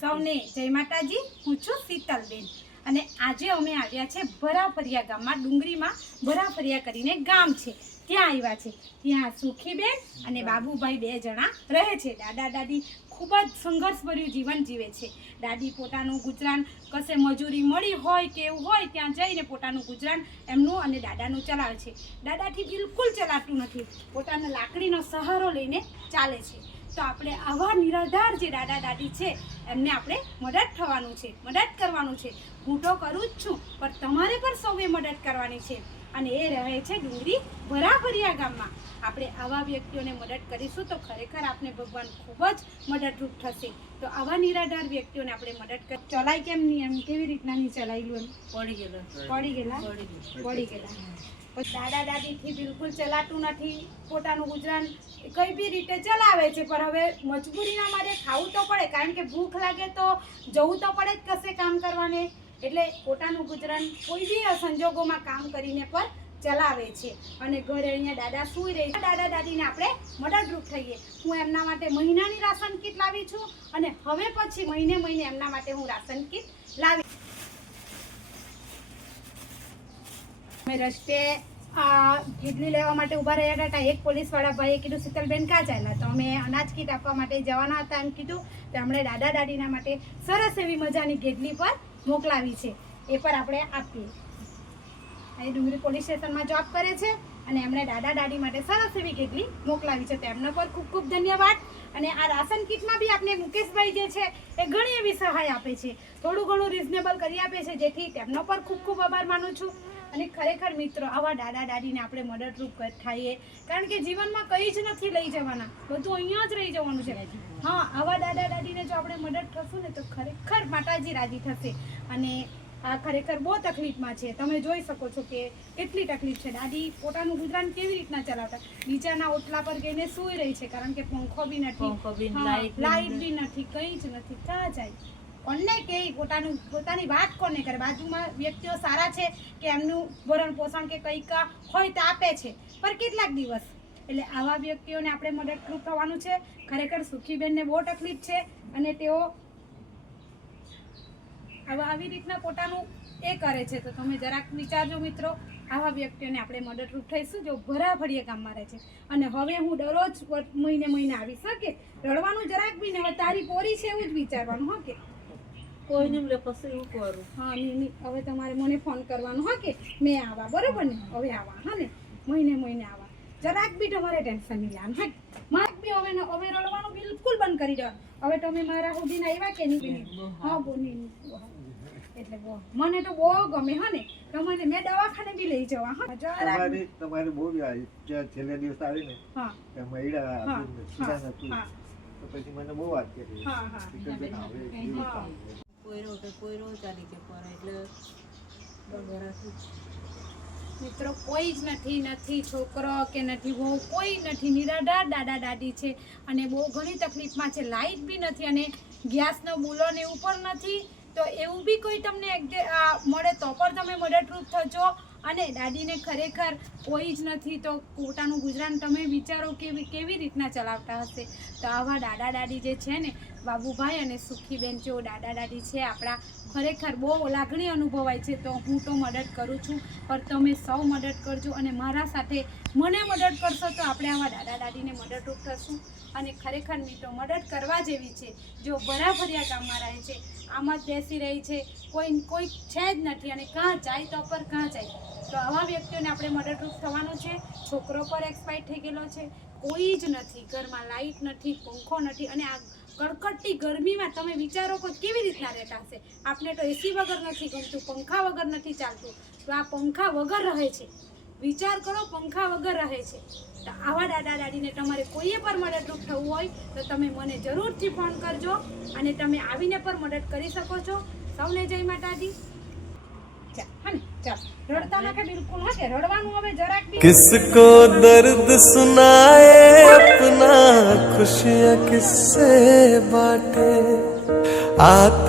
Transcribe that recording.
સૌને જય માતાજી। હું છું શીતલબેન અને આજે અમે આવ્યા છે ભરાફરિયા ગામમાં। ડુંગરીમાં ભરાફરિયા કરીને ગામ છે, ત્યાં આવ્યા છે। ત્યાં સુખીબેન અને બાબુભાઈ બે જણા રહે છે। દાદા દાદી ખૂબ જ સંઘર્ષભર્યું જીવન જીવે છે। દાદી પોતાનું ગુજરાન કશે મજૂરી મળી હોય કે એવું હોય ત્યાં જઈને પોતાનું ગુજરાન એમનું અને દાદાનું ચલાવે છે। દાદાથી બિલકુલ ચલાતું નથી, પોતાના લાકડીનો સહારો લઈને ચાલે છે। તો આપણે આવા નિરાધાર જે દાદા દાદી છે એમને આપણે મદદ થવાનું છે, મદદ કરવાનું છે। હું તો કરું જ છું, પણ તમારે પણ સૌએ મદદ કરવાની છે। અને એ રહે છે ડુંગરી ભરાફરિયા ગામમાં। આપણે આવા વ્યક્તિઓને મદદ કરીશું તો ખરેખર આપણે ભગવાન ખૂબ જ મદદરૂપ થશે। તો આવા નિરાધાર વ્યક્તિઓને આપણે મદદ કરી ચલાય કેમ નહીં, એમ કેવી રીતના નહીં ચલાવેલું, એમ પડી ગયેલા દાદા દાદીથી બિલકુલ ચલાતું નથી, પોતાનું ગુજરાન કઈ બી રીતે ચલાવે છે, પણ હવે મજબૂરીના મારે ખાવું તો પડે, કારણ કે ભૂખ લાગે તો જવું તો પડે જ કશે કામ કરવાને। એટલે પોતાનું ગુજરાન કોઈ બી સંજોગોમાં કામ કરીને પણ ચલાવે છે। અને ઘરે અહીંયા દાદા સૂઈ રહી છે, દાદા દાદીને આપણે મદદરૂપ થઈએ। હું એમના માટે મહિનાની રાશન કીટ લાવી છું અને હવે પછી મહિને મહિને એમના માટે હું રાશન કીટ લાવી। અમે રસ્તે કેટલી લેવા માટે ઊભા રહ્યા હતા, એક પોલીસવાળા ભાઈએ કીધું શીતલબેન ક્યાં ચાલ્યા, તો અમે અનાજ કીટ આપવા માટે જવાના હતા એમ કીધું। તો એમણે દાદા દાદીના માટે સરસ એવી મજાની ગેટલી પર મોકલાવી છે, એ પર આપણે આપીએ। એ ડુંગરી પોલીસ સ્ટેશનમાં જોબ કરે છે અને એમણે દાદા દાદી માટે સરસ એવી ગેટલી મોકલાવી છે, તો એમનો પર ખૂબ ખૂબ ધન્યવાદ। અને આ રાશન કીટમાં બી આપણે મુકેશભાઈ જે છે એ ઘણી એવી સહાય આપે છે, થોડું ઘણું રિઝનેબલ કરી આપે છે, જેથી તેમનો પર ખૂબ ખૂબ આભાર માનું છું। અને ખરેખર મિત્રો આવા દાદા દાદીને આપણે મદદરૂપ થઈએ, કારણ કે જીવનમાં કંઈ જ નથી લઈ જવાના, બધું અહીંયા જ રહી જવાનું છે। હા, આવા દાદા દાદીને જો આપણે મદદ થશું ને તો ખરેખર માતાજી રાજી થશે। અને આ ખરેખર બહુ તકલીફમાં છે, તમે જોઈ શકો છો કે કેટલી તકલીફ છે। દાદી પોતાનું ગુજરાન કેવી રીતના ચલાવતા, નીચાના ઓટલા પર ગઈને સૂઈ રહી છે, કારણ કે પંખો બી નથી, લાઈટ બી નથી, કંઈ જ નથી, ક્યાં જાય, કોને કે પોતાની વાત કોને કરે। બાજુમાં વ્યક્તિઓ સારા છે કે એમનું ભરણ પોષણ કે કંઈક હોય તો આપે છે, પર કેટલાક દિવસ। એટલે આવા વ્યક્તિઓને આપણે મદદરૂપ થવાનું છે। ખરેખર સુખીબેનને બહુ તકલીફ છે અને તેઓ આવી રીતના પોતાનું એ કરે છે, તો તમે જરાક વિચારજો મિત્રો, આવા વ્યક્તિઓને આપણે મદદરૂપ થઈશું જો ભરાફરિયા ગામમાં રહે છે। અને હવે હું દરરોજ મહિને મહિને આવી શકે, રડવાનું જરાક બી ને, હવે તારી પોરી છે એવું જ વિચારવાનું, હા કે કોઈને પછી એવું કરું, હા હવે તમારે મને ફોન કરવાનો, હા કે મેં આવા, બરોબર ને, હવે આવા, હા ને મહિને મહિને આવા, જરાક બી તમારે ટેન્શન નહીં લેવાનું, હા મારે બી હવે રડવાનું બિલકુલ બંધ કરી દેવાનું। હવે તમે મારા સુધીને આવ્યા કે નહીં, હા બોની એટલે મને તો બહુ ગમે, હા ને તમને મેં દવાખાને બી લઈ જવા, હા તમારી બહુ છેલ્લે દિવસ આવી ને, હા તો પછી મને બહુ વાત કરી, મિત્રો કોઈ જ નથી છોકરો કે નથી બહુ, કોઈ નથી, નિરાધાર દાદા દાદી છે અને બહુ ઘણી તકલીફમાં છે। લાઈટ બી નથી અને ગેસનો બુલો ને એવું પણ નથી, તો એવું બી કોઈ તમને મળે તો પણ તમે મદદરૂપ થજો। અને દાદીને ખરેખર કોઈ જ નથી તો પોતાનું ગુજરાન તમે વિચારો કેવી રીતના ચલાવતા હશે। તો આવા દાદા દાદી જે છે ને, બાબુભાઈ અને સુખીબેન જેવો દાદા દાદી છે આપણા, ખરેખર બહુ લાગણી અનુભવાય છે। તો હું તો મદદ કરું છું, પણ તમે સૌ મદદ કરજો અને મારા સાથે મને મદદ કરશો તો આપણે આવા દાદા દાદીને મદદરૂપ થશું। અને ખરેખર મિત્રો મદદ કરવા જેવી છે, જો ભરાફરિયા ગામમાં રહે છે, આમ જ બેસી રહી છે, કોઈ છે જ નથી અને કાં જાય તો પર કાં જાય, તો આવા વ્યક્તિઓને આપણે મદદરૂપ થવાનું છે। છોકરો પર એક્સપાયર થઈ ગયેલો છે, કોઈ જ નથી ઘરમાં, લાઈટ નથી, પંખો નથી, અને આ કડકડતી ગરમીમાં તમે વિચારો કે કેવી રીતના રહેતા હશે। આપણે તો એસી વગર નથી ગમતું, પંખા વગર નથી ચાલતું, તો આ પંખા વગર રહે છે, વિચાર કરો પંખા વગર રહે છે। તો આવા દાદા દાદીને તમારે કોઈએ પર મદદરૂપ થવું હોય તો તમે મને જરૂરથી ફોન કરજો અને તમે આવીને પર મદદ કરી શકો છો। સૌને જય માતાજી। किसको दर्द सुनाए अपना, खुशियाँ किससे बांटे आते।